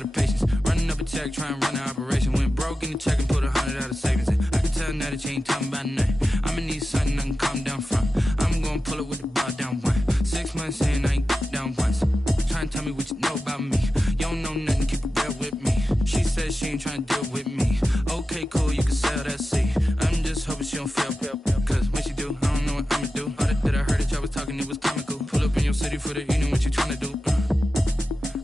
out of patience. Running up a check, trying to run an operation. Went broke in the check and put 100 out of savings in. I can tell now that you ain't talking about nothing. I'ma need something I can calm down from. I'm gonna pull it with the bar down one. 6 months in, I ain't down once. Trying to tell me what you know about me. You don't know nothing, keep it real with me. She said she ain't trying to deal with me. Okay, cool, you can sell that seat. I'm just hoping she don't fail. Cause when she do, I don't know what I'ma do. All that I heard that y'all was talking, it was comical. Pull up in your city for the evening, what you trying to do?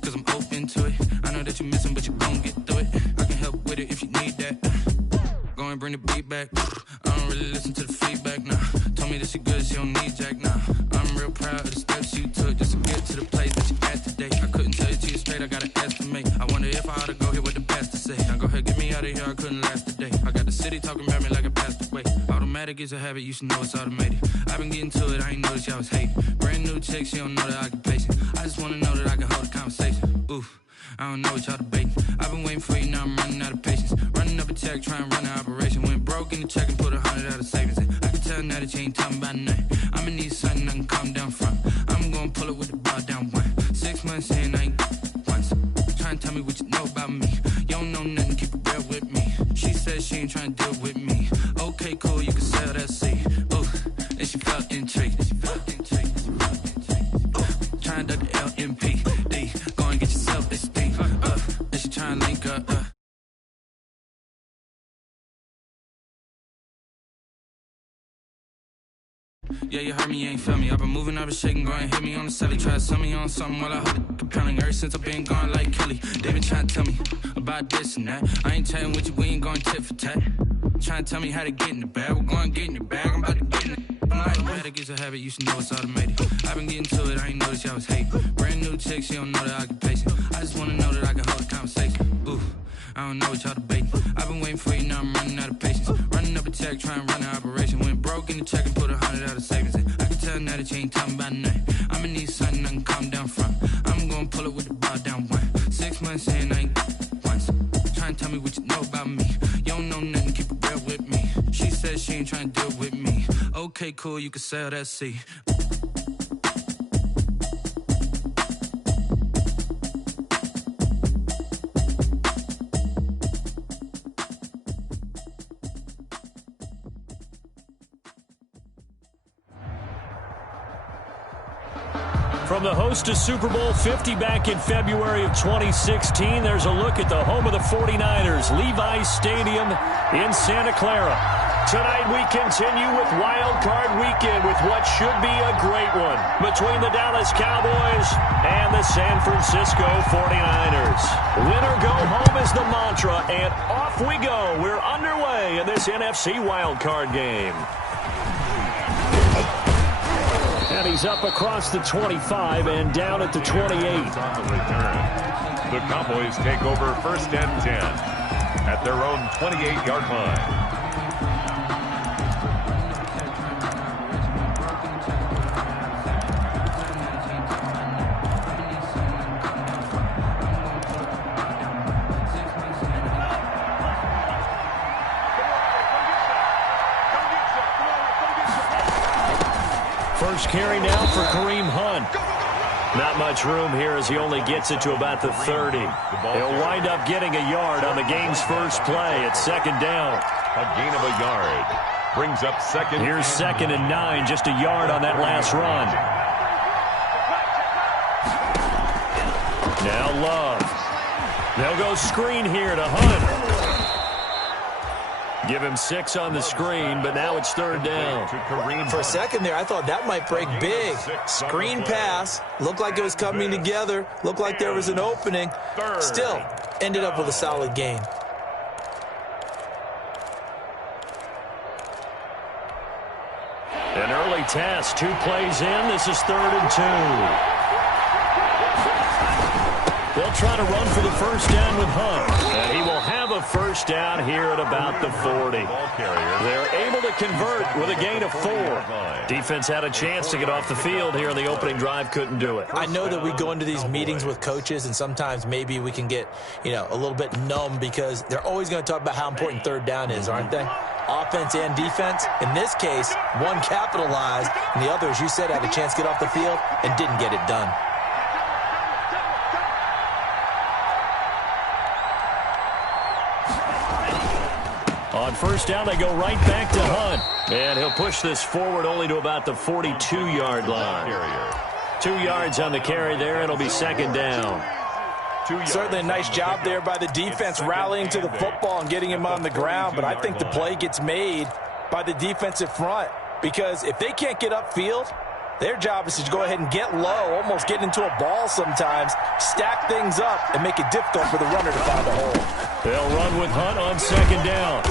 Cause I'm open to it. I know that you're missing, but you gon' get through it. I can help with it if you need that. Go and bring the beat back. I don't really listen to the feedback, nah. Told me that she good, she don't need Jack, nah. I'm real proud of the steps you took just to get to the place that you at today. I couldn't tell you to you straight, I gotta estimate. I wonder if I ought to go here with the pastor say. Now go ahead, get me out of here, I couldn't last today. I got the city talking about me like I passed away. Automatic is a habit, you should know it's automated. I've been getting to it, I ain't noticed y'all was hating. Brand new chick, she don't know the occupation. I just wanna know that I can hold a conversation. Oof, I don't know what y'all debating. I've been waiting for you, now I'm running out of patience. Running up a check, trying to run an operation. Went broke in the check and put 100 out of savings in. I can tell now that you ain't talking about nothing. I'ma need something I can calm down from. I'm gonna pull it with the bar down one. 6 months in, I ain't once. Trying to tell me what you know about me. You don't know nothing, keep it real with me. She said she ain't trying to deal with me. Okay, cool, you can sell that seat. Ooh, and she felt intrigued. Trying to duck the LMPD. Go and get yourself this thing. And she trying to link up. Yeah, you heard me, you ain't feel me. I've been moving, I've been shaking, go and hit me on the celly. Try to sell me on something while I hold it compelling. Ever since I've been gone like Kelly, they been trying to tell me about this and that. I ain't chatting with you, we ain't going tit for tat. Trying to tell me how to get in the bag. We're going to get in the bag, I'm about to get in it. I'm like, automatic is a habit, you should know it's automated. I've been getting to it, I ain't noticed y'all was hating. Brand new chick, she don't know the occupation. I just wanna know that I can hold a conversation. Ooh, I don't know what y'all debating. I've been waiting for you, now I'm running out of patience. Running up a check, trying to run an operation. Went broke in the check and put 100 out of savings in. I can tell now that you ain't talking about nothing. I'ma need something I can calm down from. I'm gonna pull it with the bar down one. 6 months in, I ain't once. Trying to tell me what you know about me. You don't know nothing, keep it real with me. She said she ain't trying to deal with me. Okay, cool, you can sell that seat. From the host of Super Bowl 50 back in February of 2016, there's a look at the home of the 49ers, Levi's Stadium in Santa Clara. Tonight we continue with Wild Card Weekend with what should be a great one between the Dallas Cowboys and the San Francisco 49ers. Win or go home is the mantra, and off we go. We're underway in this NFC Wild Card game. And he's up across the 25 and down at the 28. The Cowboys take over 1st and 10 at their own 28-yard line. First carry now for Kareem Hunt. Not much room here as he only gets it to about the 30. He'll wind up getting a yard on the game's first play at 2nd down. A gain of a yard. Brings up second. Here's 2nd and 9, just a yard on that last run. Now Love. They'll go screen here to Hunt. Give him 6 on the screen, but now it's 3rd down. For a second there, I thought that might break big. Screen pass. Looked like it was coming together. Looked like there was an opening. Still, ended up with a solid gain. An early test. 2 plays in. This is 3rd and 2. They'll try to run for the first down with Hunt. And he will have a first down here at about the 40. They're able to convert with a gain of 4. Defense had a chance to get off the field here in the opening drive, couldn't do it. I know that we go into these meetings with coaches, and sometimes maybe we can get, a little bit numb because they're always going to talk about how important 3rd down is, aren't they? Offense and defense. In this case, one capitalized, and the other, as you said, had a chance to get off the field and didn't get it done. On first down, they go right back to Hunt. And he'll push this forward only to about the 42-yard line. 2 yards on the carry there. It'll be second down. Certainly a nice job there by the defense rallying to the football and getting him on the ground. But I think the play gets made by the defensive front. Because if they can't get upfield, their job is to go ahead and get low, almost get into a ball sometimes, stack things up, and make it difficult for the runner to find a hole. They'll run with Hunt on second down.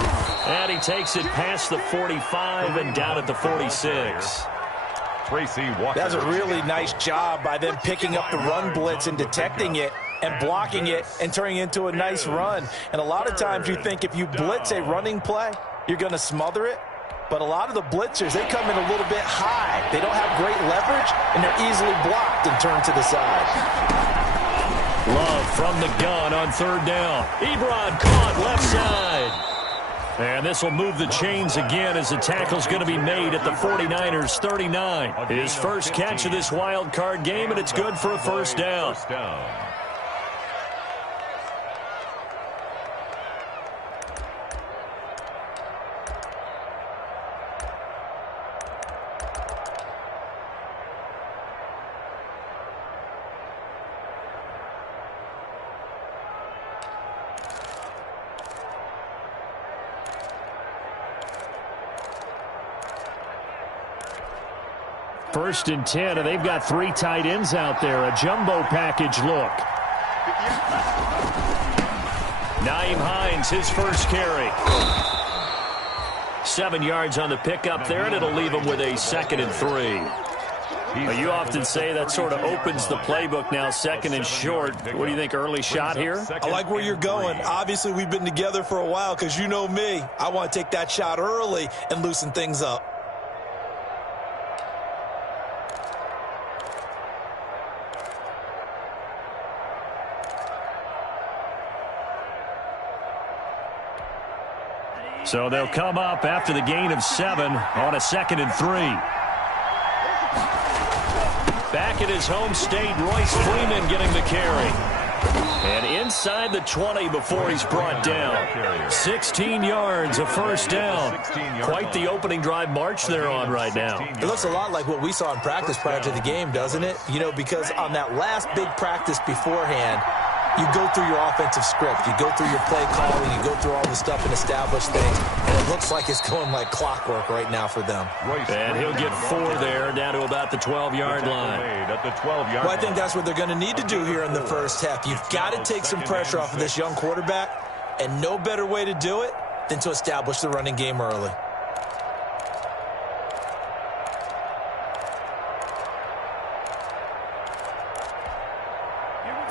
And he takes it past the 45 and down at the 46. That's a really nice job by them picking up the run blitz and detecting it and blocking it and turning it into a nice run. And a lot of times you think if you blitz a running play, you're going to smother it. But a lot of the blitzers, they come in a little bit high. They don't have great leverage, and they're easily blocked and turned to the side. Love from the gun on third down. Ebron caught left side. And this will move the chains again as the tackle's going to be made at the 49ers 39. His first catch of this wild card game, and it's good for a first down. First and 10, and they've got 3 tight ends out there. A jumbo package look. Nyheim Hines, his first carry. 7 yards on the pickup there, and it'll leave him with a second and 3. You often say that sort of opens the playbook now, second and short. What do you think, early shot here? I like where you're going. Obviously, we've been together for a while because you know me. I want to take that shot early and loosen things up. So they'll come up after the gain of 7 on a second and 3. Back at his home state, Royce Freeman getting the carry. And inside the 20 before he's brought down. 16 yards, a first down. Quite the opening drive march they're on right now. It looks a lot like what we saw in practice prior to the game, doesn't it? You know, because on that last big practice beforehand, you go through your offensive script. You go through your play calling. You go through all the stuff and establish things. And it looks like it's going like clockwork right now for them. And he'll get 4 there, down to about the 12-yard line. Well, I think that's what they're going to need to do here in the first half. You've got to take some pressure off of this young quarterback. And no better way to do it than to establish the running game early.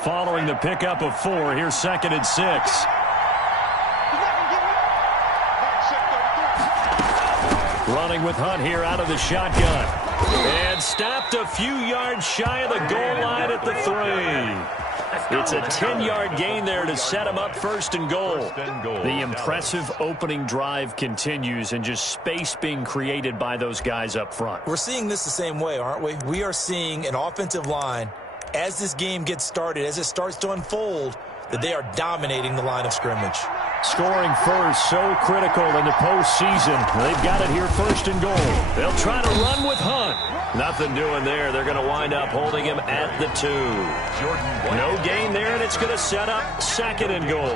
Following the pickup of 4, here's second and 6. Running with Hunt here out of the shotgun. And stopped a few yards shy of the goal line at the 3. It's a 10-yard gain there to set him up first and goal. The impressive opening drive continues and just space being created by those guys up front. We're seeing this the same way, aren't we? We are seeing an offensive line as this game gets started, as it starts to unfold, that they are dominating the line of scrimmage. Scoring first, so critical in the postseason. They've got it here first and goal. They'll try to run with Hunt. Nothing doing there. They're going to wind up holding him at the 2. No gain there, and it's going to set up second and goal.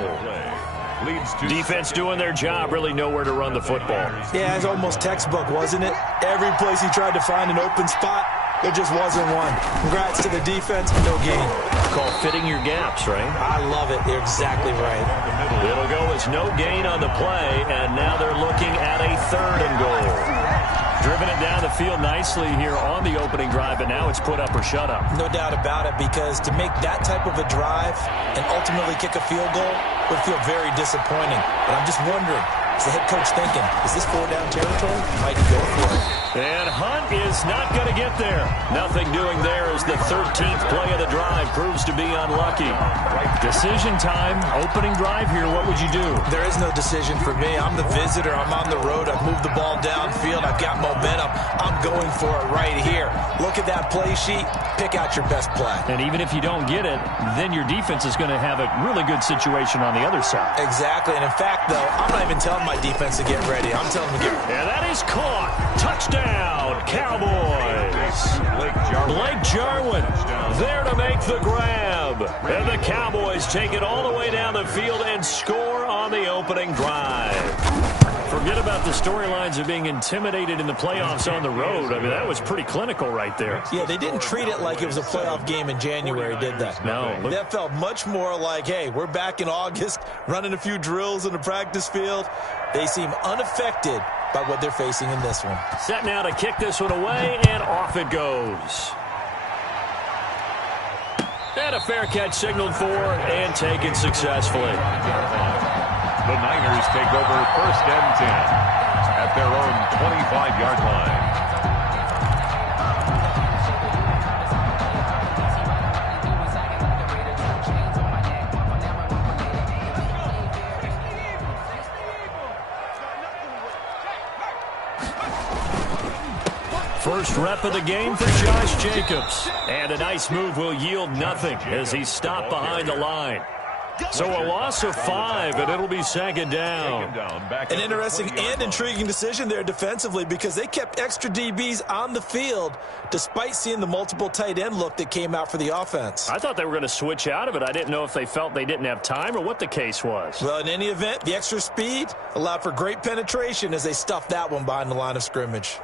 Defense doing their job, really nowhere to run the football. Yeah, it's almost textbook, wasn't it? Every place he tried to find an open spot, there just wasn't one. Congrats to the defense, no gain. Called fitting your gaps, right? I love it. You're exactly right. It'll go as no gain on the play, and now they're looking at a third and goal. Driven it down the field nicely here on the opening drive, but now it's put up or shut up. No doubt about it, because to make that type of a drive and ultimately kick a field goal would feel very disappointing. But I'm just wondering, is the head coach thinking, is this 4-down territory? Might he go for it? And Hunt is not going to get there. Nothing doing there as the 13th play of the drive proves to be unlucky. Decision time, opening drive here. What would you do? There is no decision for me. I'm the visitor. I'm on the road. I've moved the ball downfield. I've got momentum. I'm going for it right here. Look at that play sheet. Pick out your best play. And even if you don't get it, then your defense is going to have a really good situation on the other side. Exactly. And in fact, though, I'm not even telling my defense to get ready. I'm telling them to get ready. And that is caught. Touchdown, Cowboys. Blake Jarwin there to make the grab. And the Cowboys take it all the way down the field and score on the opening drive. Forget about the storylines of being intimidated in the playoffs on the road. I mean, that was pretty clinical right there. Yeah, they didn't treat it like it was a playoff game in January, did they? No. That felt much more like, hey, we're back in August, running a few drills in the practice field. They seem unaffected by what they're facing in this one. Set now to kick this one away, and off it goes. And a fair catch signaled for and taken successfully. The Niners take over 1st and 10 at their own 25-yard line. First rep of the game for Josh Jacobs. And a nice move will yield nothing as he's stopped behind the line. So a loss of 5, and it'll be 2nd down. An interesting and intriguing decision there defensively because they kept extra DBs on the field despite seeing the multiple tight end look that came out for the offense. I thought they were going to switch out of it. I didn't know if they felt they didn't have time or what the case was. Well, in any event, the extra speed allowed for great penetration as they stuffed that one behind the line of scrimmage.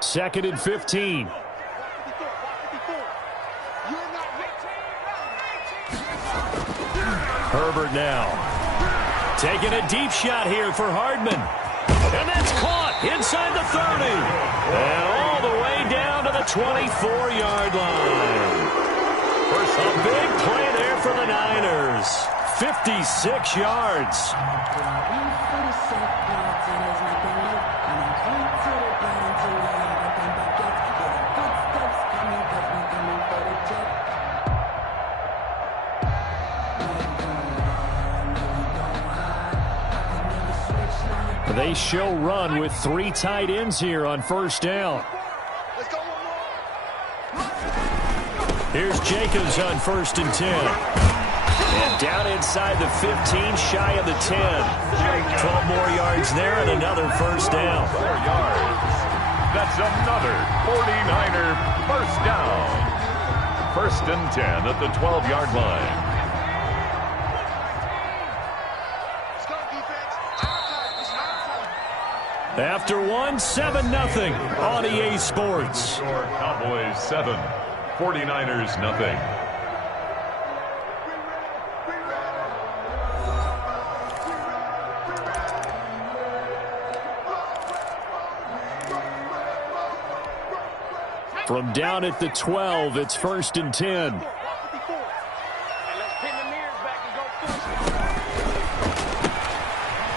2nd and 15. Herbert now. Taking a deep shot here for Hardman. And that's caught inside the 30. And all the way down to the 24-yard line. A big play there for the Niners. 56 yards. They show run with 3 tight ends here on 1st down. Here's Jacobs on 1st and 10. And down inside the 15, shy of the 10. 12 more yards there and another 1st down. 4 yards. That's another 49er 1st down. 1st and 10 at the 12-yard line. After one, 7-0 on EA Sports. Cowboys 7, 49ers nothing. From down at the 12, it's 1st and 10.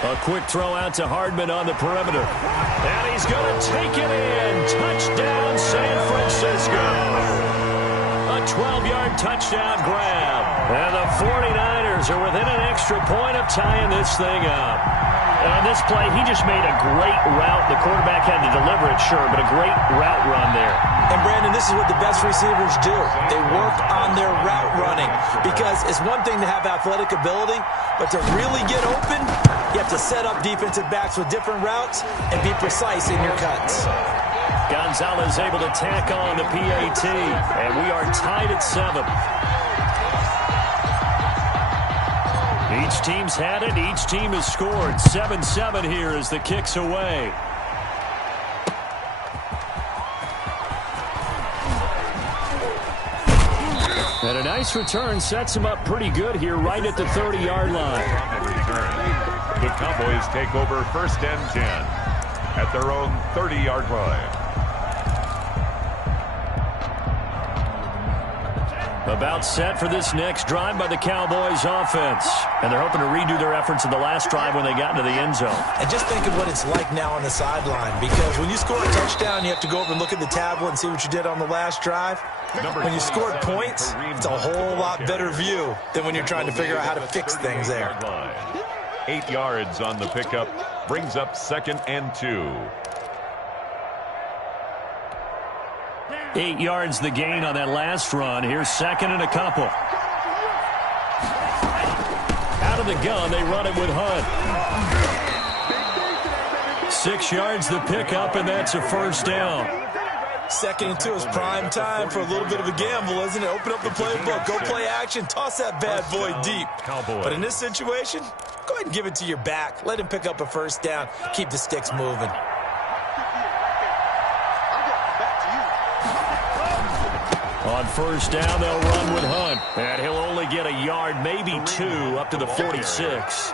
A quick throw out to Hardman on the perimeter. And he's going to take it in. Touchdown, San Francisco. A 12-yard touchdown grab. And the 49ers are within an extra point of tying this thing up. And on this play, he just made a great route. The quarterback had to deliver it, sure, but a great route run there. And, Brandon, this is what the best receivers do. They work on their route running because it's one thing to have athletic ability, but to really get open, you have to set up defensive backs with different routes and be precise in your cuts. Gonzalez able to tack on the PAT, and we are tied at 7. Each team's had it. Each team has scored. 7-7 here as the kick's away. And a nice return sets him up pretty good here right at the 30-yard line. The Cowboys take over 1st and 10 at their own 30-yard line. About set for this next drive by the Cowboys offense. And they're hoping to redo their efforts in the last drive when they got into the end zone. And just think of what it's like now on the sideline, because when you score a touchdown, you have to go over and look at the tablet and see what you did on the last drive. When you scored points, it's a whole lot better view than when you're trying to figure out how to fix things there. 8 yards on the pickup, brings up 2nd and 2. 8 yards the gain on that last run. Here's 2nd and a couple. out of the gun. They run it with Hunt. 6 yards the pickup, and that's a first down. Second and 2 is prime time for a little bit of a gamble, isn't it? Open up the playbook, go play action, toss that bad boy deep. But in this situation, go ahead and give it to your back. Let him pick up a first down. Keep the sticks moving. On first down, they'll run with Hunt. And he'll only get a yard, maybe 2, up to the 46.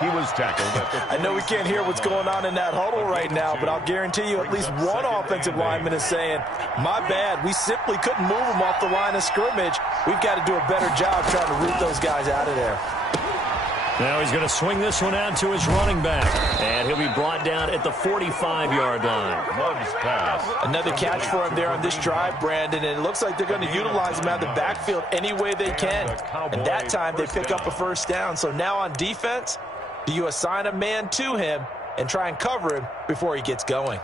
He was tackled. I know we can't hear what's going on in that huddle right now, but I'll guarantee you at least one offensive lineman is saying, my bad, we simply couldn't move him off the line of scrimmage. We've got to do a better job trying to root those guys out of there. Now he's going to swing this one out to his running back. And he'll be brought down at the 45-yard line. Another catch for him there on this drive, Brandon, and it looks like they're going to utilize him out of the backfield any way they can. And that time they pick up a first down. So now on defense, do you assign a man to him and try and cover him before he gets going?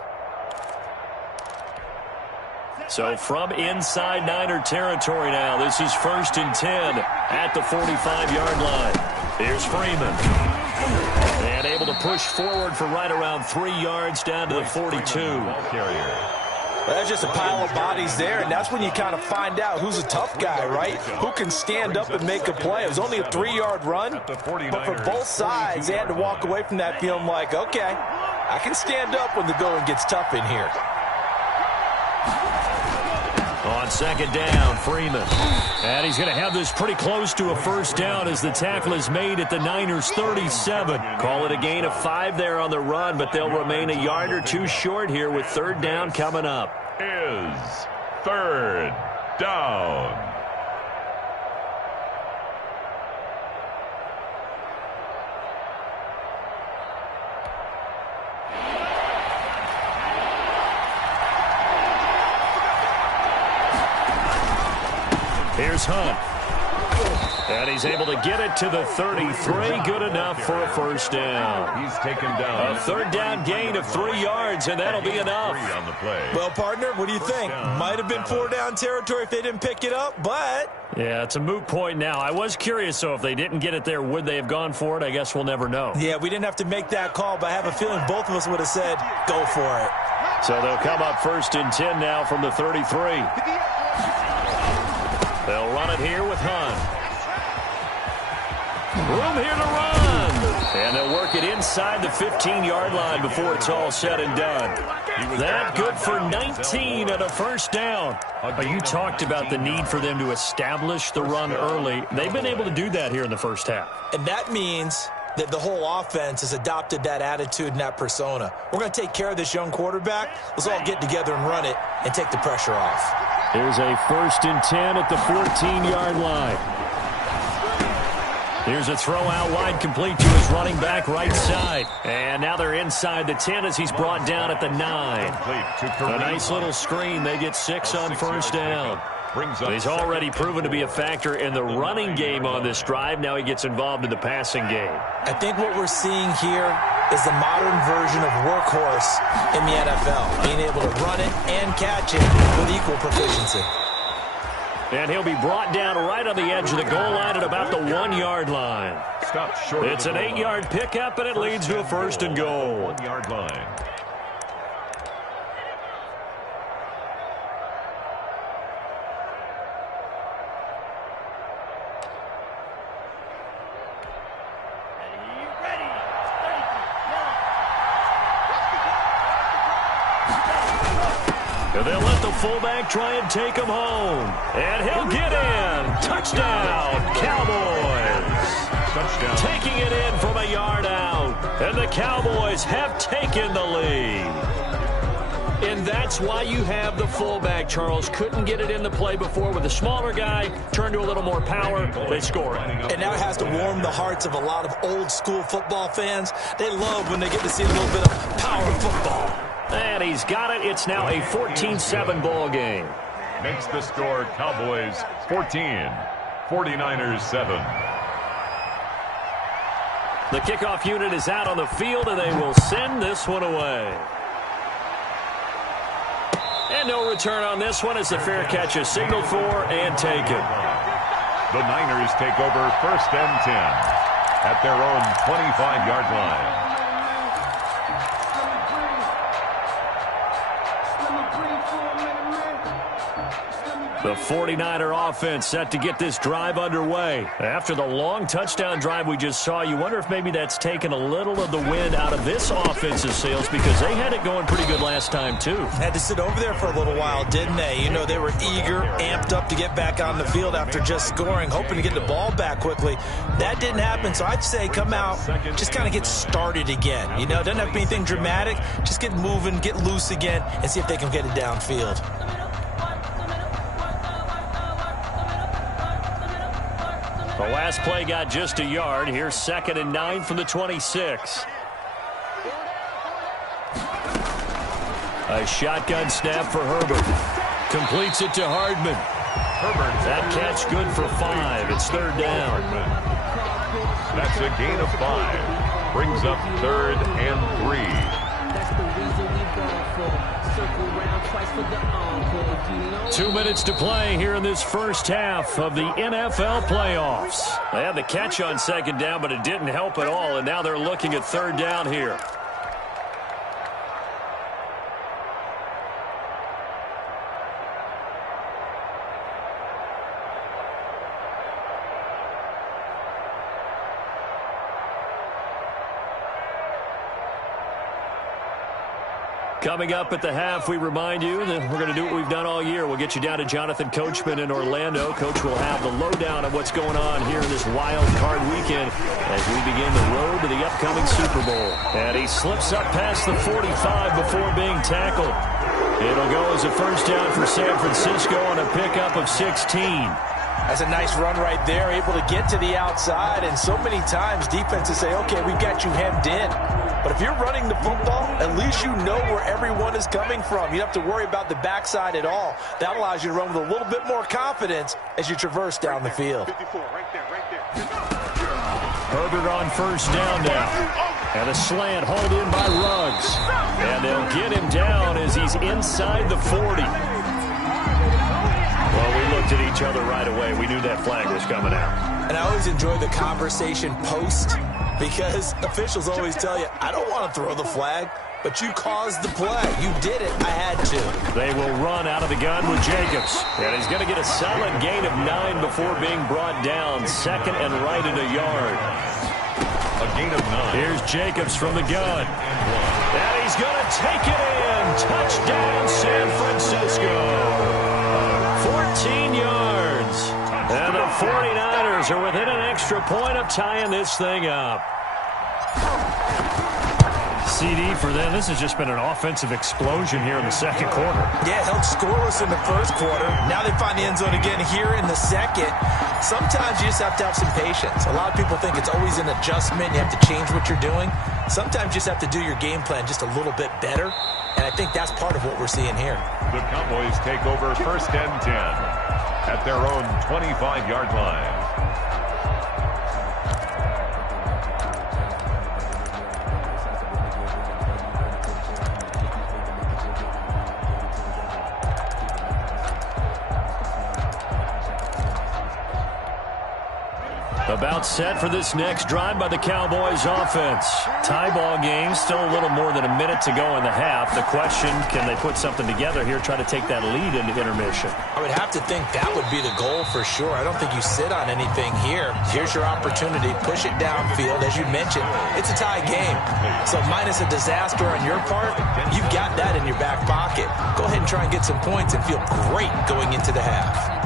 So from inside Niner territory now, this is 1st and 10 at the 45-yard line. Here's Freeman. And able to push forward for right around 3 yards down to the 42. Well, that's just a pile of bodies there, and that's when you kind of find out who's a tough guy, right? Who can stand up and make a play. It was only a 3-yard run, but for both sides, they had to walk away from that feeling like, okay, I can stand up when the going gets tough in here. On second down, Freeman. And he's going to have this pretty close to a first down as the tackle is made at the Niners' 37. Call it a gain of 5 there on the run, but they'll remain a yard or 2 short here with third down coming up. Is third down. Here's Hunt. And he's able to get it to the 33. Good enough for a first down. He's taken down. A third down gain of 3 yards, and that'll be enough. On the play. Well, partner, what do you think? Might have been 4-down territory if they didn't pick it up, but... Yeah, it's a moot point now. I was curious, so if they didn't get it there, would they have gone for it? I guess we'll never know. Yeah, we didn't have to make that call, but I have a feeling both of us would have said, go for it. So they'll come up 1st and 10 now from the 33. They'll run it here with Hunt. Room here to run. And they'll work it inside the 15-yard line before it's all said and done. That good for 19 and a first down. But you talked about the need for them to establish the run early. They've been able to do that here in the first half. And that means that the whole offense has adopted that attitude and that persona. We're going to take care of this young quarterback. Let's all get together and run it and take the pressure off. Here's a 1st and 10 at the 14-yard line. Here's a throw out wide, complete to his running back right side. And now they're inside the 10 as he's brought down at the 9. A nice little screen. They get 6 on first down. He's already proven to be a factor in the running game on this drive. Now he gets involved in the passing game. I think what we're seeing here is the modern version of workhorse in the NFL, being able to run it and catch it with equal proficiency. And he'll be brought down right on the edge of the goal line at about the 1-yard line. It's an 8-yard pickup, and it leads to a 1st and goal. 1-yard line. They'll let the fullback try and take him home. And he'll get in. Touchdown, Cowboys. Touchdown. Taking it in from a yard out. And the Cowboys have taken the lead. And that's why you have the fullback, Charles. Couldn't get it in the play before with a smaller guy. Turned to a little more power. They score it. And now it has to warm the hearts of a lot of old-school football fans. They love when they get to see a little bit of power football. And he's got it. It's now a 14-7 ball game. Makes the score Cowboys 14, 49ers 7. The kickoff unit is out on the field, and they will send this one away. And no return on this one as the fair catch is signaled for and taken. The Niners take over 1st and 10. at their own 25-yard line. The 49er offense set to get this drive underway. After the long touchdown drive we just saw, you wonder if maybe that's taken a little of the wind out of this offensive sails because they had it going pretty good last time, too. Had to sit over there for a little while, didn't they? You know, they were eager, amped up to get back on the field after just scoring, hoping to get the ball back quickly. That didn't happen, so I'd say come out, just kind of get started again. You know, doesn't have to be anything dramatic. Just get moving, get loose again, and see if they can get it downfield. The last play got just a yard. Here's 2nd and 9 from the 26. A shotgun snap for Herbert. Completes it to Hardman. That catch good for 5. It's 3rd down. That's a gain of 5. Brings up 3rd and 3. That's the reason we ball for. Circle round twice for the encore. 2 minutes to play here in this first half of the NFL playoffs. They had the catch on 2nd down, but it didn't help at all, and now they're looking at 3rd down here. Coming up at the half, we remind you that we're going to do what we've done all year. We'll get you down to Jonathan Coachman in Orlando. Coach will have the lowdown of what's going on here in this wild card weekend as we begin the road to the upcoming Super Bowl. And he slips up past the 45 before being tackled. It'll go as a 1st down for San Francisco on a pickup of 16. That's a nice run right there, able to get to the outside, and so many times defenses say, okay, we've got you hemmed in. But if you're running the football, at least you know where everyone is coming from. You don't have to worry about the backside at all. That allows you to run with a little bit more confidence as you traverse down the field. Herbert on 1st down now. And a slant hauled in by Ruggs. And they'll get him down as he's inside the 40. Well, we looked at each other right away. We knew that flag was coming out. And I always enjoy the conversation post because officials always tell you, I don't want to throw the flag, but you caused the play. You did it. I had to. They will run out of the gun with Jacobs. And he's going to get a solid gain of 9 before being brought down. 2nd and right at a yard. A gain of 9. Here's Jacobs from the gun. And he's going to take it in. Touchdown, San Francisco. 14 yards. And the 49ers are within an extra point of tying this thing up. CD for them. This has just been an offensive explosion here in the 2nd quarter. Yeah, held scoreless in the 1st quarter. Now they find the end zone again here in the 2nd. Sometimes you just have to have some patience. A lot of people think it's always an adjustment. You have to change what you're doing. Sometimes you just have to do your game plan just a little bit better. And I think that's part of what we're seeing here. The Cowboys take over 1st and 10 at their own 25-yard line. About set for this next drive by the Cowboys offense. Tie ball game, still a little more than a minute to go in the half. The question, can they put something together here, try to take that lead into intermission? I would have to think that would be the goal for sure. I don't think you sit on anything here. Here's your opportunity. Push it downfield. As you mentioned, it's a tie game. So minus a disaster on your part, you've got that in your back pocket. Go ahead and try and get some points and feel great going into the half.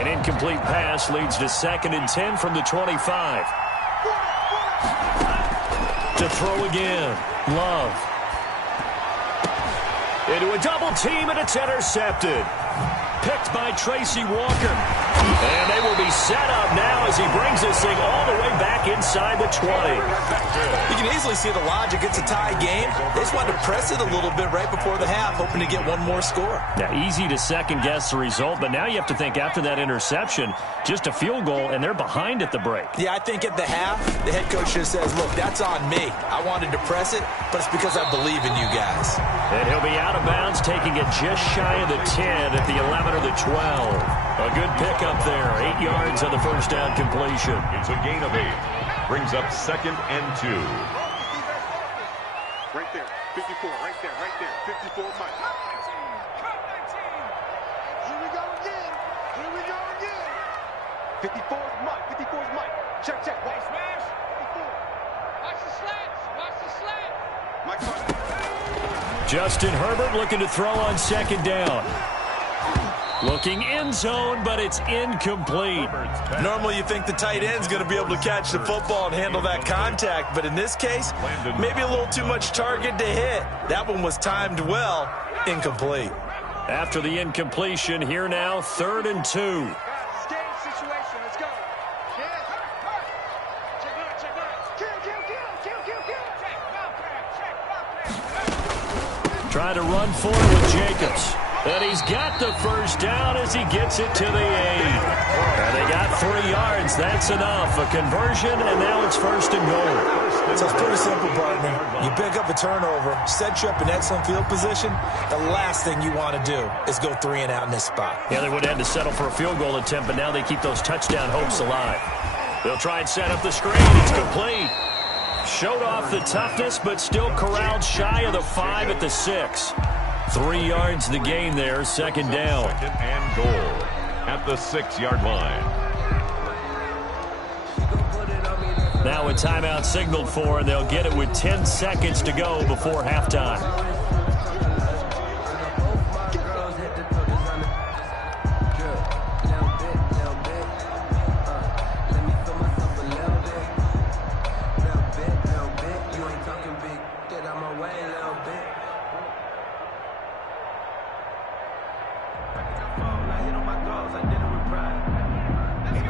Incomplete pass leads to 2nd and 10 from the 25. To throw again. Love. Into a double team, and it's intercepted. Picked by Tracy Walker. And they will be set up now as he brings this thing all the way back inside the 20. You can easily see the logic. It's a tie game. They just wanted to press it a little bit right before the half, hoping to get one more score. Now, easy to second-guess the result, but now you have to think after that interception, just a field goal, and they're behind at the break. Yeah, I think at the half, the head coach just says, look, that's on me. I wanted to press it, but it's because I believe in you guys. And he'll be out of bounds, taking it just shy of the 10 at the 11 or the 12. A good pickup there, 8 yards on the first down completion. It's a gain of 8. Brings up 2nd and 2. Right there, 54, right there, 54, Mike. Here we go again. 54 is Mike, 54 is Mike. Check. White smash. 54. Watch the slants. Mike. Justin Herbert looking to throw on 2nd down. Looking end zone, but it's incomplete. Normally you think the tight end's going to be able to catch the football and handle that contact, but in this case, maybe a little too much target to hit. That one was timed well, incomplete. After the incompletion, here now, 3rd and 2. Trying to run for it with Jacobs. And he's got the first down as he gets it to the 8. And they got 3 yards. That's enough. A conversion, and now it's 1st and goal. So it's pretty simple, partner. You pick up a turnover, set you up in excellent field position. The last thing you want to do is go 3 and out in this spot. Yeah, they would have had to settle for a field goal attempt, but now they keep those touchdown hopes alive. They'll try and set up the screen. It's complete. Showed off the toughness, but still corralled shy of the 5 at the 6. 3 yards the gain there, 2nd down. 2nd and goal at the 6-yard line. Now a timeout signaled for, and they'll get it with 10 seconds to go before halftime.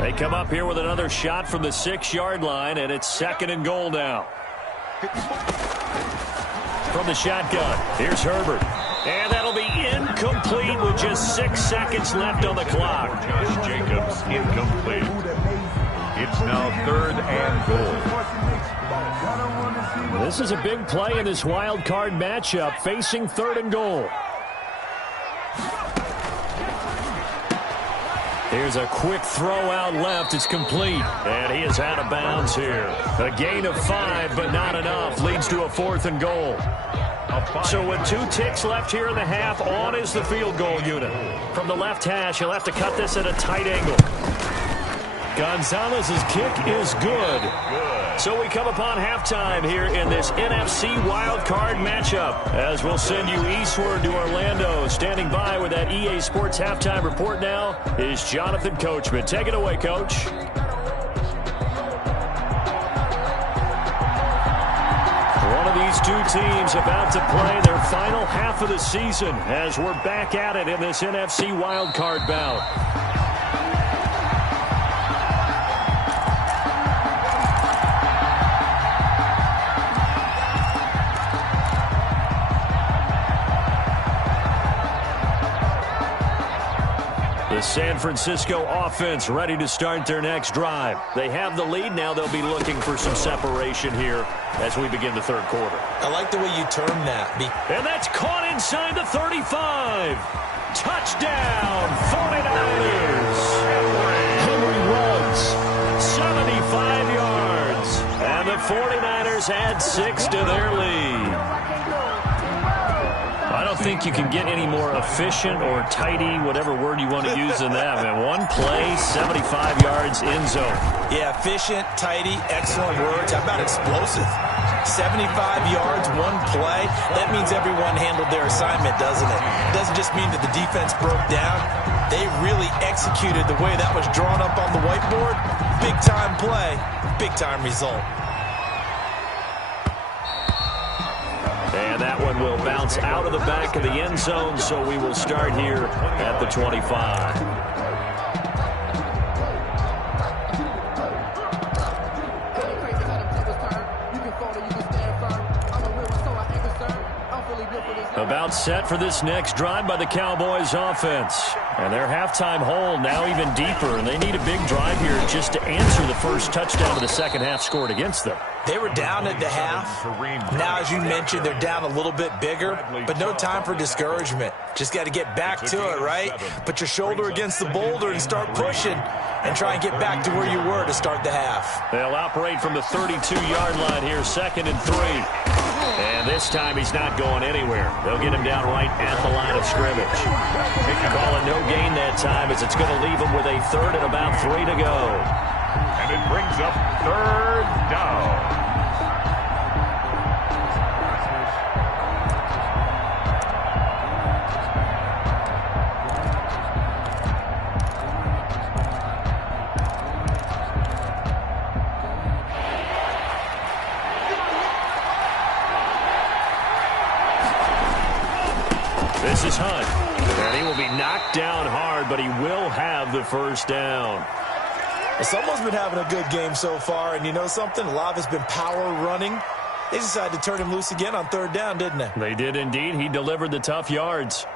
They come up here with another shot from the 6-yard line, and it's 2nd and goal now. From the shotgun, here's Herbert. And that'll be incomplete with just 6 seconds left on the clock. Josh Jacobs, incomplete. It's now 3rd and goal. This is a big play in this wild card matchup, facing 3rd and goal. Here's a quick throw out left. It's complete. And he is out of bounds here. A gain of 5, but not enough. Leads to a 4th and goal. So with 2 ticks left here in the half, on is the field goal unit. From the left hash, he'll have to cut this at a tight angle. Gonzalez's kick is good. So we come upon halftime here in this NFC wildcard matchup. As we'll send you eastward to Orlando. Standing by with that EA Sports halftime report now is Jonathan Coachman. Take it away, Coach. One of these 2 teams about to play their final half of the season as we're back at it in this NFC wildcard bout. The San Francisco offense ready to start their next drive. They have the lead. Now they'll be looking for some separation here as we begin the 3rd quarter. I like the way you term that. And that's caught inside the 35. Touchdown, 49ers. Henry runs 75 yards. And the 49ers add 6 to their lead. I don't think you can get any more efficient or tidy, whatever word you want to use in that. Man, 1 play, 75 yards in zone. Yeah, efficient, tidy, excellent words. How about explosive? 75 yards, 1 play. That means everyone handled their assignment, doesn't it? It doesn't just mean that the defense broke down. They really executed the way that was drawn up on the whiteboard. Big-time play, big-time result. And that one will bounce out of the back of the end zone, so we will start here at the 25. About set for this next drive by the Cowboys offense. And their halftime hole now even deeper, and they need a big drive here just to answer the first touchdown of the second half scored against them. They were down at the half. Now, as you mentioned, they're down a little bit bigger, but no time for discouragement. Just got to get back to it, right? Put your shoulder against the boulder and start pushing and try and get back to where you were to start the half. They'll operate from the 32-yard line here, 2nd and 3. And this time he's not going anywhere. They'll get him down right at the line of scrimmage. Call a no gain that time as it's going to leave him with a 3rd and about 3 to go. And it brings up 3rd down. This is Hunt, and he will be knocked down hard, but he will have the first down. Someone's been having a good game so far, and you know something? A lot of it's been power running. They decided to turn him loose again on 3rd down, didn't they? They did indeed. He delivered the tough yards.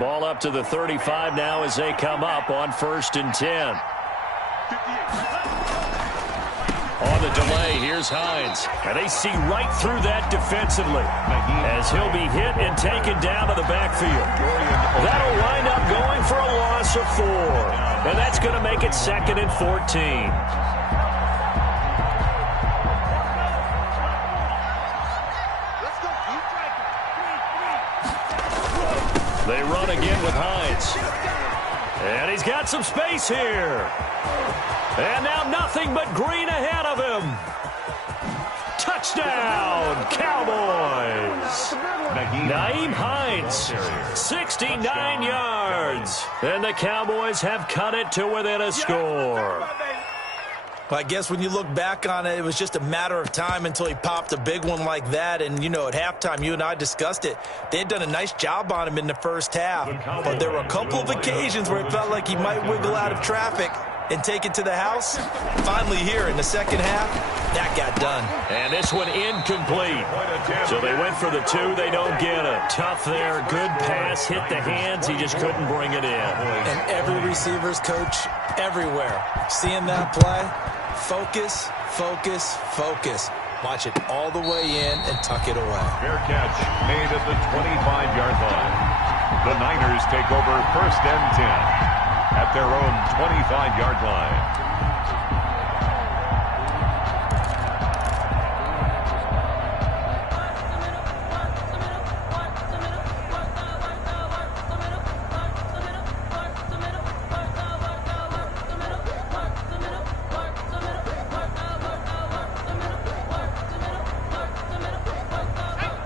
Ball up to the 35 now as they come up on 1st and 10. On the delay, here's Hines. And they see right through that defensively as he'll be hit and taken down to the backfield. That'll wind up going for a loss of 4. And that's going to make it 2nd and 14. They run again with Hines. And he's got some space here. And now nothing but green ahead of him. Touchdown, Cowboys. Nyheim Hines, 69 yards. And the Cowboys have cut it to within a score. Well, I guess when you look back on it, it was just a matter of time until he popped a big one like that. And, you know, at halftime, you and I discussed it. They had done a nice job on him in the first half. But there were a couple of occasions where it felt like he might wiggle out of traffic and take it to the house. Finally here in the second half, that got done. And this one incomplete. So they went for the 2. They don't get it. Tough there. Good pass. Hit the hands. He just couldn't bring it in. And every receiver's coach everywhere seeing that play. Focus, focus, focus. Watch it all the way in and tuck it away. Fair catch made at the 25-yard line. The Niners take over 1st and 10 at their own 25-yard line.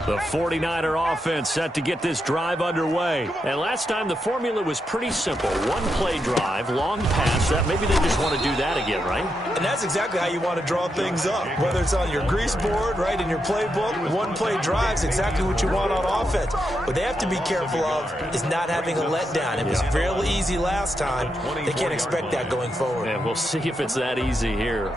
The 49er offense set to get this drive underway. And last time the formula was pretty simple. One play drive, long pass. That maybe they just want to do that again, right? And that's exactly how you want to draw things up. Whether it's on your grease board, right, in your playbook, one play drive's exactly what you want on offense. What they have to be careful of is not having a letdown. It was real easy last time. They can't expect that going forward. And we'll see if it's that easy here.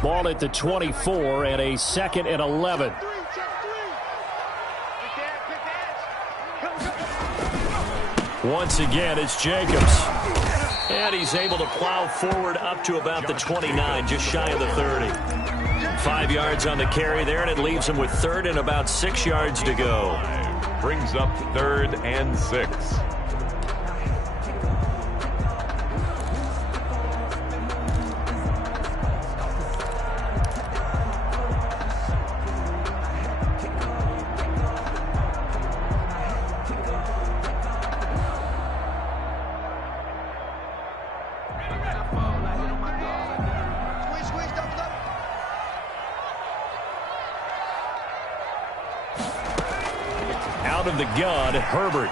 Ball at the 24 and a 2nd and 11. Once again, it's Jacobs. And he's able to plow forward up to about the 29, just shy of the 30. 5 yards on the carry there, and it leaves him with 3rd and about 6 yards to go. Brings up 3rd and 6. Out of the gun, Herbert.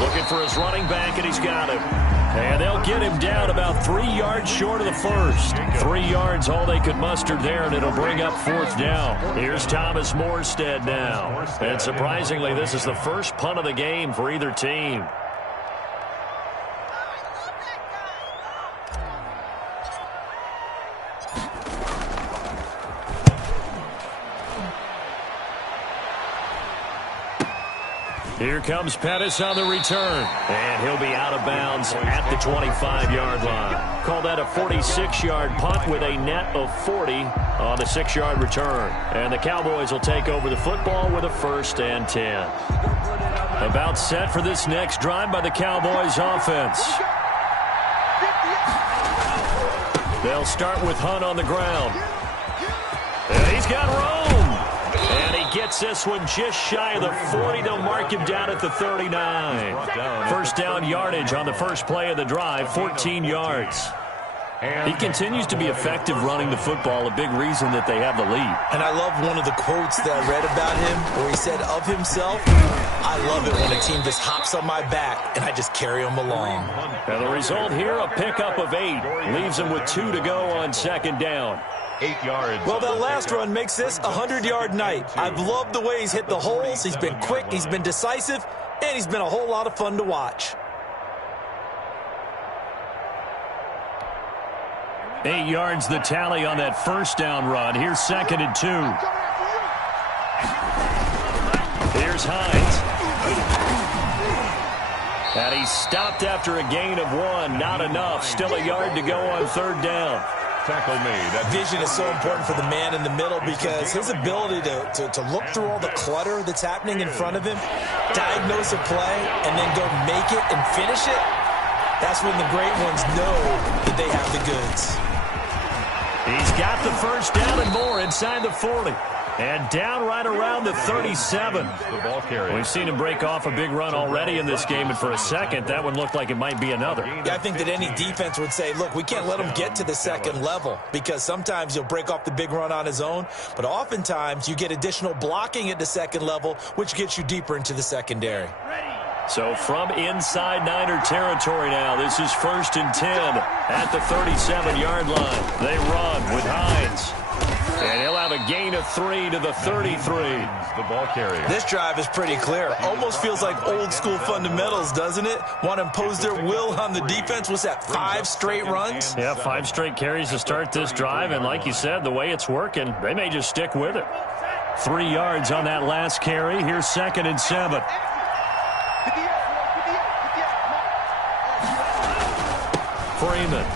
Looking for his running back, and he's got him. And they'll get him down about 3 yards short of the first. 3 yards, all they could muster there, and it'll bring up 4th down. Here's Thomas Morstead now. And surprisingly, this is the first punt of the game for either team. Here comes Pettis on the return. And he'll be out of bounds at the 25-yard line. Call that a 46-yard punt with a net of 40 on the 6-yard return. And the Cowboys will take over the football with a 1st and 10. About set for this next drive by the Cowboys offense. They'll start with Hunt on the ground. And he's got room. And he gets this one just shy of the 40. They'll mark him down at the 39. 1st down yardage on the first play of the drive, 14 yards. He continues to be effective running the football, a big reason that they have the lead. And I love one of the quotes that I read about him where he said of himself, "I love it when a team just hops on my back and I just carry them along." And the result here, a pickup of 8. Leaves him with 2 to go on 2nd down. 8 yards. Well, that last run makes this a 100-yard night. I've loved the way he's hit the holes. He's been quick, he's been decisive, and he's been a whole lot of fun to watch. 8 yards the tally on that 1st down run. Here's 2nd and 2. Here's Hines. And he's stopped after a gain of 1. Not enough. Still a yard to go on 3rd down. Tackle made. That vision is so important for the man in the middle because his ability to look through all the clutter that's happening in front of him, diagnose a play, and then go make it and finish it, that's when the great ones know that they have the goods. He's got the 1st down and more inside the 40. And down right around the 37. the ball carrier. We've seen him break off a big run already in this game, and for a second, that one looked like it might be another. Yeah, I think that any defense would say, look, we can't let him get to the 2nd level because sometimes he'll break off the big run on his own, but oftentimes you get additional blocking at the 2nd level, which gets you deeper into the secondary. So from inside Niner territory now, this is 1st and 10 at the 37-yard line. They run with Hines. And he'll have a gain of 3 to the 33. The ball carrier. This drive is pretty clear. Almost feels like old school fundamentals, doesn't it? Want to impose their will on the defense. What's that, 5 straight runs? Yeah, 5 straight carries to start this drive. And like you said, the way it's working, they may just stick with it. 3 yards on that last carry. Here's 2nd and 7. Freeman.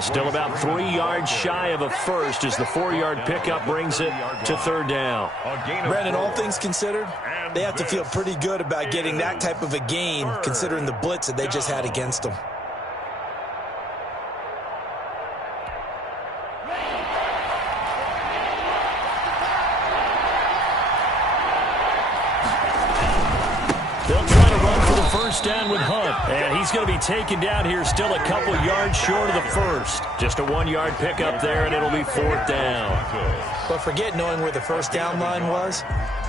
Still about 3 yards shy of a first as the 4-yard pickup brings it to 3rd down. Brandon, all things considered, they have to feel pretty good about getting that type of a gain considering the blitz that they just had against them. They'll try to run for the 1st down with Hunt. And he's going to be taken down here still a couple yards short of the 1st. Just a 1-yard pickup there, and it'll be 4th down. But forget knowing where the 1st down line was.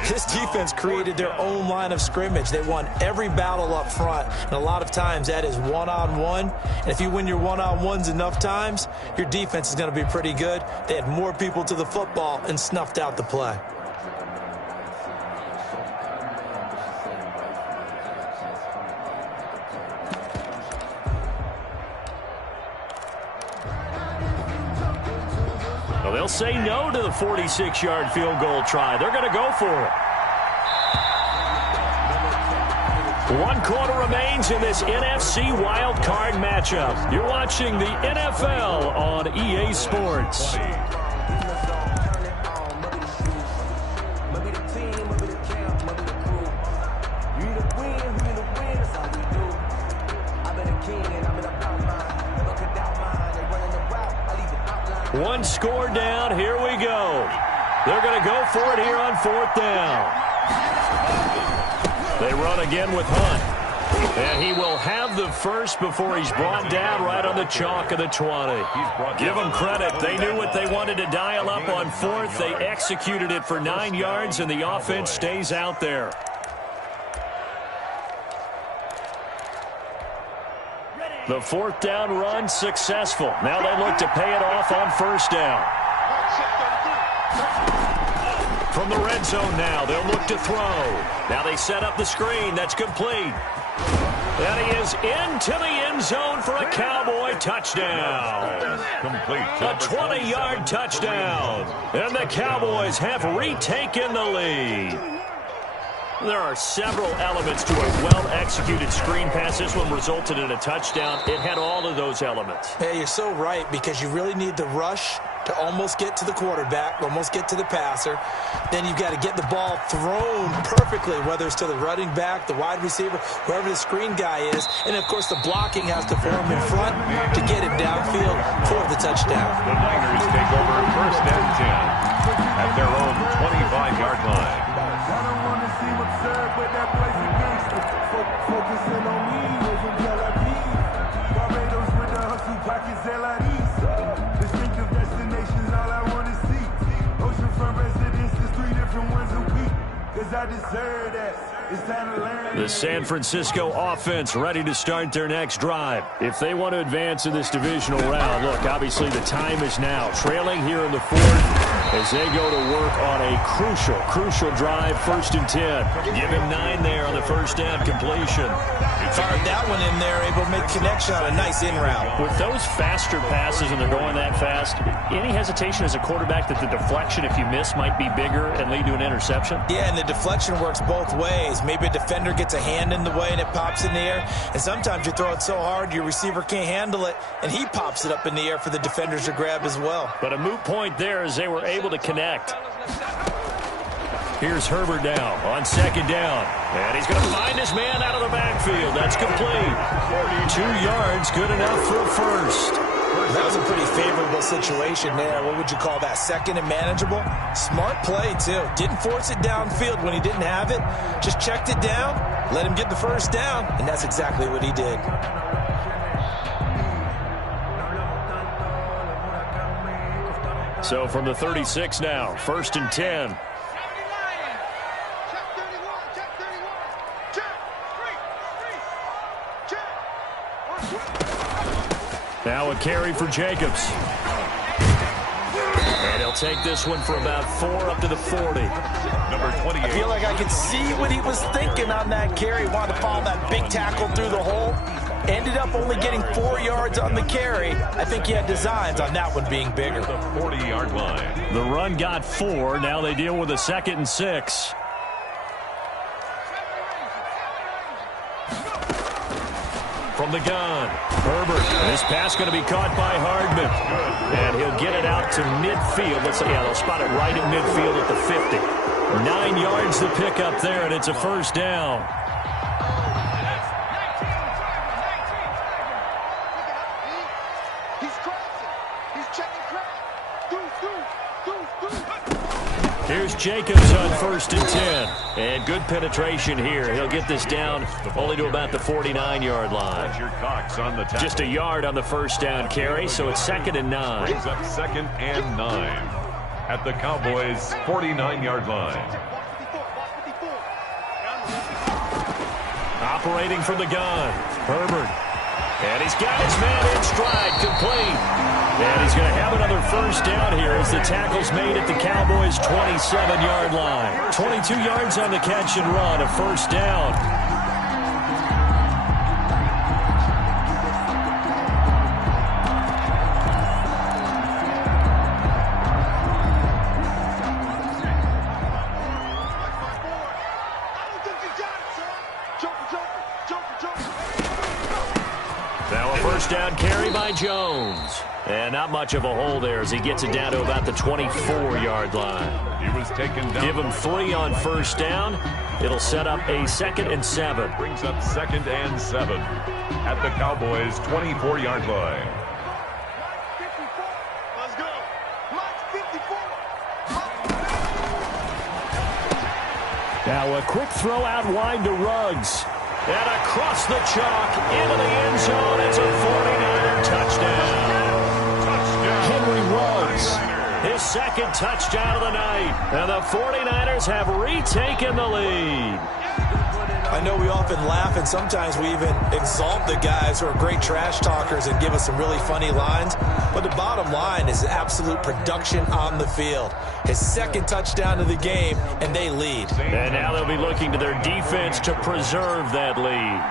This defense created their own line of scrimmage. They won every battle up front, and a lot of times that is one-on-one. And if you win your one-on-ones enough times, your defense is going to be pretty good. They had more people to the football and snuffed out the play. They'll say no to the 46-yard field goal try. They're going to go for it. 1 quarter remains in this NFC Wild Card matchup. You're watching the NFL on EA Sports. One score down. Here we go. They're going to go for it here on 4th down. They run again with Hunt. And he will have the first before he's brought down right on the chalk of the 20. Give them credit. They knew what they wanted to dial up on 4th. They executed it for 9 yards, and the offense stays out there. The fourth down run successful. Now they look to pay it off on first down. From the red zone now, they'll look to throw. Now they set up the screen. That's complete. And he is into the end zone for a Cowboy touchdown. Complete. A 20-yard touchdown. And the Cowboys have retaken the lead. There are several elements to a well-executed screen pass. This one resulted in a touchdown. It had all of those elements. Hey, you're so right, because you really need the rush to almost get to the quarterback, almost get to the passer. Then you've got to get the ball thrown perfectly, whether it's to the running back, the wide receiver, whoever the screen guy is. And, of course, the blocking has to form in front to get him downfield for the touchdown. The Niners take over first and 10 at their own 25-yard line. Focusing on me, Barbados with the hustle pockets, distinctive destinations, all I want to see. Oceanfront residences, 3 different ones a week. Cause I deserve that. It's time to learn. The San Francisco offense ready to start their next drive. If they want to advance in this divisional round, look, obviously the time is now. Trailing here in the fourth as they go to work on a crucial drive, first and 10. Give him 9 there on the first down completion. Fired that one in there, able to make connection on a nice in route. With those faster passes and they're going that fast, any hesitation as a quarterback that the deflection, if you miss, might be bigger and lead to an interception? Yeah, and the deflection works both ways. Maybe a defender gets a hand in the way and it pops in the air. And sometimes you throw it so hard your receiver can't handle it, and he pops it up in the air for the defenders to grab as well. But a moot point there as they were able to connect. Here's Herbert now on second down. And he's going to find his man out of the backfield. That's complete. 2 yards, good enough for a first. That was a pretty favorable situation there. What would you call that? Second and manageable? Smart play, too. Didn't force it downfield when he didn't have it. Just checked it down, let him get the first down, and that's exactly what he did. So from the 36 now, first and 10. Now a carry for Jacobs. And he'll take this one for about 4 up to the 40. Number 28. I feel like I could see what he was thinking on that carry. Wanted to follow that big tackle through the hole. Ended up only getting 4 yards on the carry. I think he had designs on that one being bigger. The 40-yard line. The run got 4. Now they deal with a 2nd and 6. From the gun, Herbert. This pass going to be caught by Hardman. And he'll get it out to midfield. Let's say, yeah, they'll spot it right at midfield at the 50. 9 yards to pick up there, and it's a first down. Here's Jacobs on first and 10. And good penetration here. He'll get this down only to about the 49-yard line. Just a yard on the first down carry, so it's 2nd and 9. Brings up 2nd and 9 at the Cowboys' 49-yard line. Operating from the gun, Herbert. And he's got his man in stride, complete. And he's going to have another first down here as the tackle's made at the Cowboys' 27-yard line. 22 yards on the catch and run, a first down. Now a first down carry by Jones. And not much of a hole there as he gets it down to about the 24-yard line. He was taken down. Give him 3 on first down. It'll set up a 2nd and 7. Brings up 2nd and 7 at the Cowboys' 24-yard line. Let's go. March 54. Now a quick throw out wide to Ruggs. And across the chalk into the end zone. It's a 49er touchdown. His 2nd touchdown of the night. And the 49ers have retaken the lead. I know we often laugh, and sometimes we even exalt the guys who are great trash talkers and give us some really funny lines. But the bottom line is absolute production on the field. His second touchdown of the game, and they lead. And now they'll be looking to their defense to preserve that lead.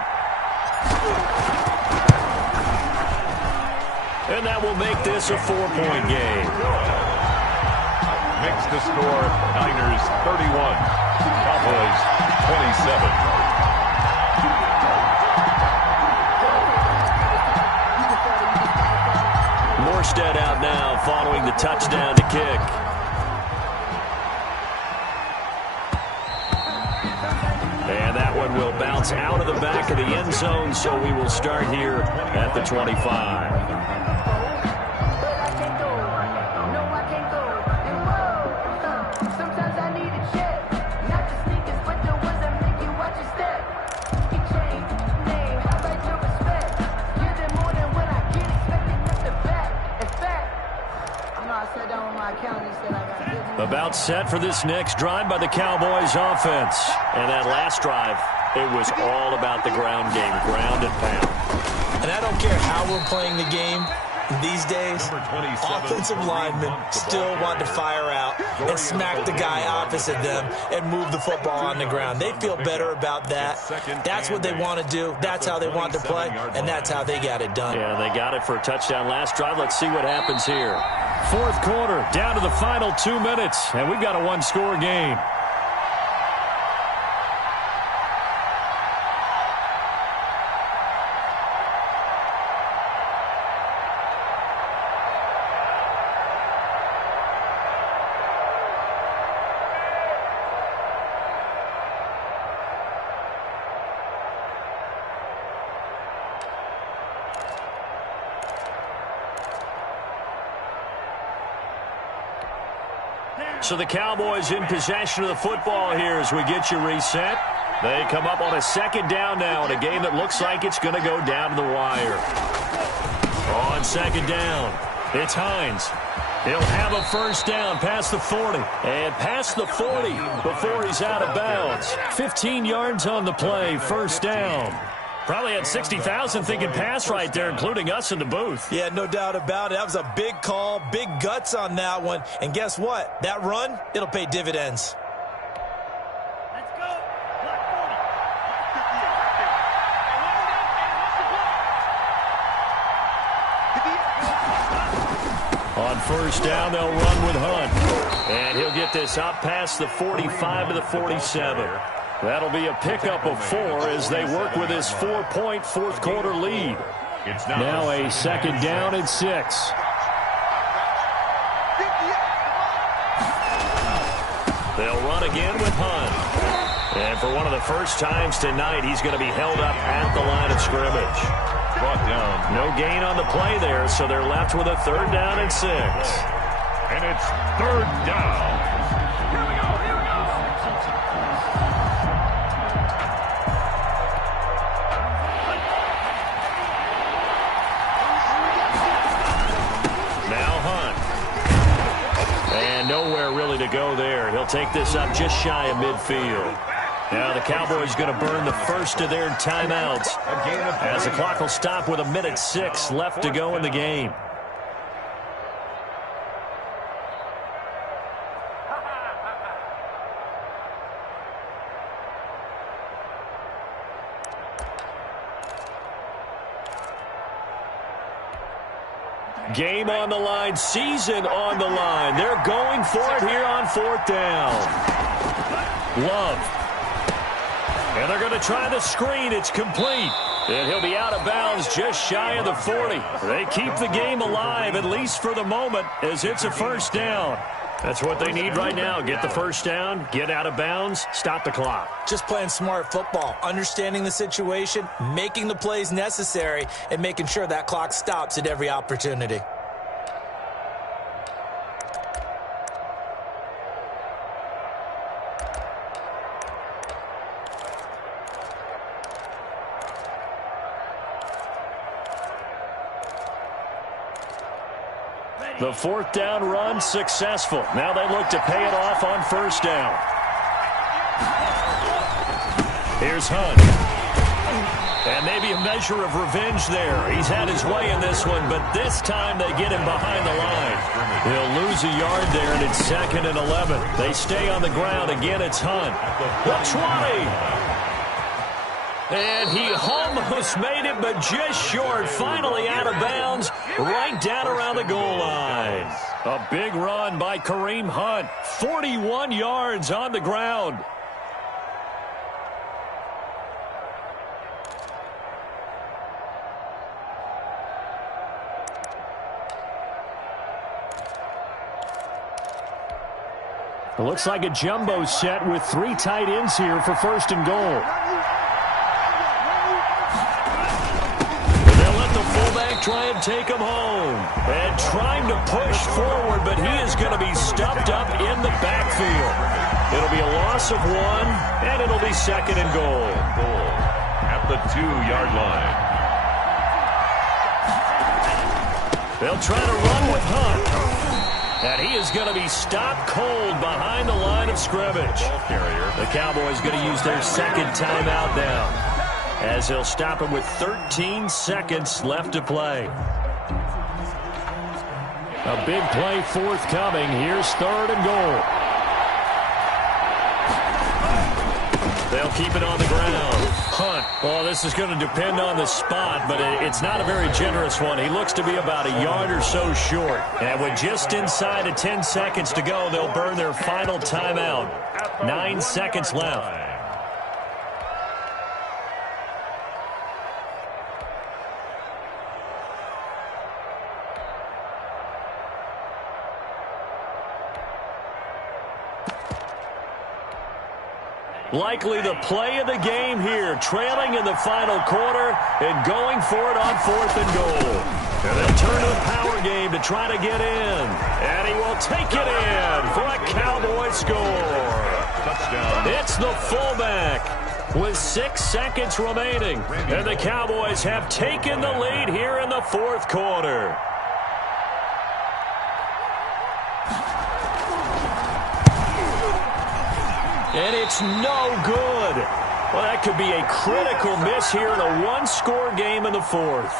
And that will make this a 4-point game. Makes the score Niners 31, Cowboys 27. Morstead out now following the touchdown to kick. And that one will bounce out of the back of the end zone, so we will start here at the 25. About set for this next drive by the Cowboys offense. And that last drive, it was all about the ground game, ground and pound. And I don't care how we're playing the game these days, offensive linemen still want to fire out and smack the guy opposite them and move the football on the ground. They feel better about that. That's what they want to do. That's how they want to play, and that's how they got it done. Yeah, they got it for a touchdown last drive. Let's see what happens here. Fourth quarter, down to the final 2 minutes, and we've got a one-score game. So the Cowboys in possession of the football here as we get you reset. They come up on a second down now in a game that looks like it's going to go down to the wire. On second down, it's Hines. He'll have a first down past the 40. And past the 40 before he's out of bounds. 15 yards on the play, first down. Probably had 60,000 thinking pass right there, including us in the booth. Yeah, no doubt about it. That was a big call, big guts on that one. And guess what? That run, it'll pay dividends. Let's go. On first down, they'll run with Hunt. And he'll get this up past the 45 to the 47. That'll be a pickup of 4 as they work with his 4-point fourth quarter lead. It's now a second down and 6. They'll run again with Hunt. And for one of the first times tonight, he's going to be held up at the line of scrimmage. brought down. No gain on the play there, so they're left with a third down and 6. And it's third down. Here we go. And nowhere really to go there. He'll take this up just shy of midfield. Now the Cowboys going to burn the first of their timeouts as the clock will stop with 1:06 left to go in the game. Game on the line, season on the line. They're going for it here on fourth down. Love. And they're going to try the screen. It's complete. And he'll be out of bounds just shy of the 40. They keep the game alive, at least for the moment, as it's a first down. That's what they need right now. Get the first down, get out of bounds, stop the clock. Just playing smart football, understanding the situation, making the plays necessary, and making sure that clock stops at every opportunity. The fourth down run successful. Now they look to pay it off on first down. Here's Hunt. And maybe a measure of revenge there. He's had his way in this one, but this time they get him behind the line. He'll lose a yard there, and it's 2nd and 11. They stay on the ground. Again, it's Hunt. The 20. And he almost made it, but just short. Finally out of bounds, right down around the goal line. A big run by Kareem Hunt. 41 yards on the ground. It looks like a jumbo set with 3 tight ends here for 1st and goal. They'll let the fullback try and take him home. And trying to push forward, but he is going to be stuffed up in the backfield. It'll be a loss of 1, and it'll be 2nd and goal. At the 2-yard line. They'll try to run with Hunt. And he is going to be stopped cold behind the line of scrimmage. The Cowboys going to use their 2nd timeout now, as they'll stop him with 13 seconds left to play. A big play forthcoming. Here's 3rd and goal. They'll keep it on the ground. Hunt. Well, this is going to depend on the spot, but it's not a very generous one. He looks to be about a yard or so short. And with just inside of 10 seconds to go, they'll burn their final timeout. 9 seconds left. Likely the play of the game here, trailing in the final quarter and going for it on 4th and goal. And they'll turn to the power game to try to get in. And he will take it in for a Cowboy score. Touchdown. It's the fullback with 6 seconds remaining. And the Cowboys have taken the lead here in the 4th quarter. And it's no good. Well, that could be a critical miss here in a 1-score game in the 4th.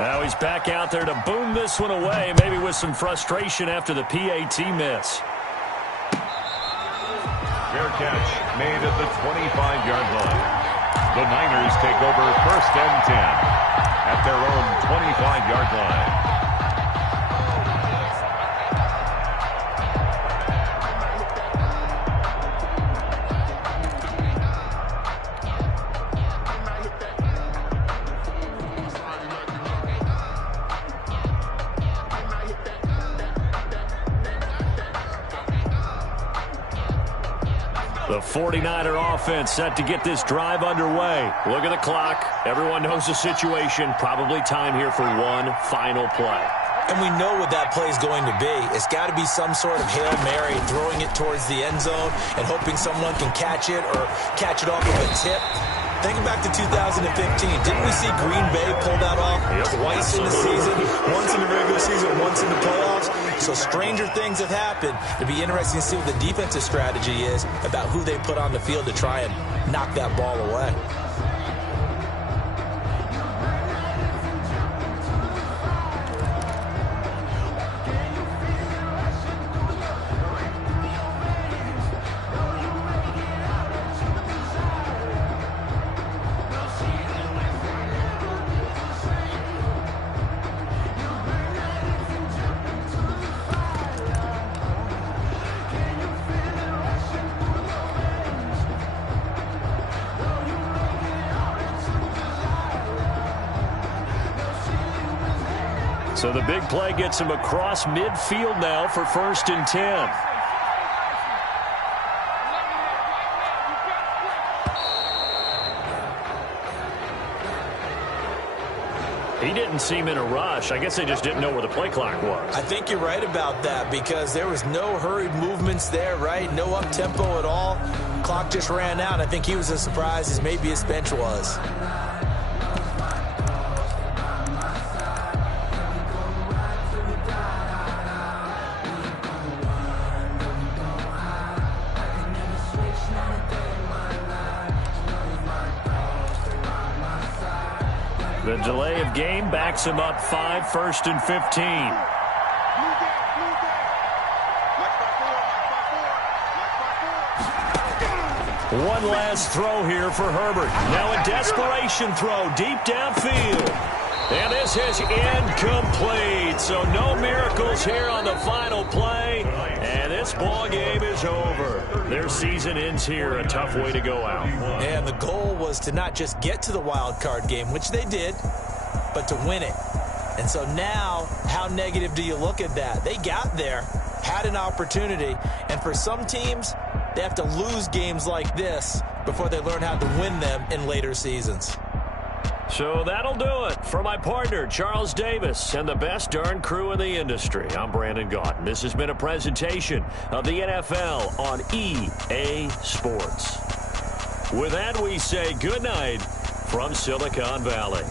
Now he's back out there to boom this one away, maybe with some frustration after the PAT miss. Fair catch made at the 25-yard line. The Niners take over 1st and 10 at their own 25-yard line. The 49er offense set to get this drive underway. Look at the clock. Everyone knows the situation. Probably time here for one final play. And we know what that play is going to be. It's got to be some sort of Hail Mary, throwing it towards the end zone and hoping someone can catch it or catch it off of a tip. Thinking back to 2015, didn't we see Green Bay pull that off twice in the season? Once in the regular season, once in the playoffs. So stranger things have happened. It'll be interesting to see what the defensive strategy is about who they put on the field to try and knock that ball away. So the big play gets him across midfield now for 1st and 10. He didn't seem in a rush. I guess they just didn't know where the play clock was. I think you're right about that because there was no hurried movements there, right? No up-tempo at all. Clock just ran out. I think he was as surprised as maybe his bench was. The delay of game backs him up 5, 1st and 15. One last throw here for Herbert. Now a desperation throw deep downfield. And this is incomplete. So no miracles here on the final play. And this ball game is over. Their season ends here. A tough way to go out. And the goal was to not just get to the wild card game, which they did, but to win it. And so now, how negative do you look at that? They got there, had an opportunity, and for some teams, they have to lose games like this before they learn how to win them in later seasons. So that'll do it. For my partner, Charles Davis, and the best darn crew in the industry, I'm Brandon Gaudin. This has been a presentation of the NFL on EA Sports. With that, we say good night from Silicon Valley.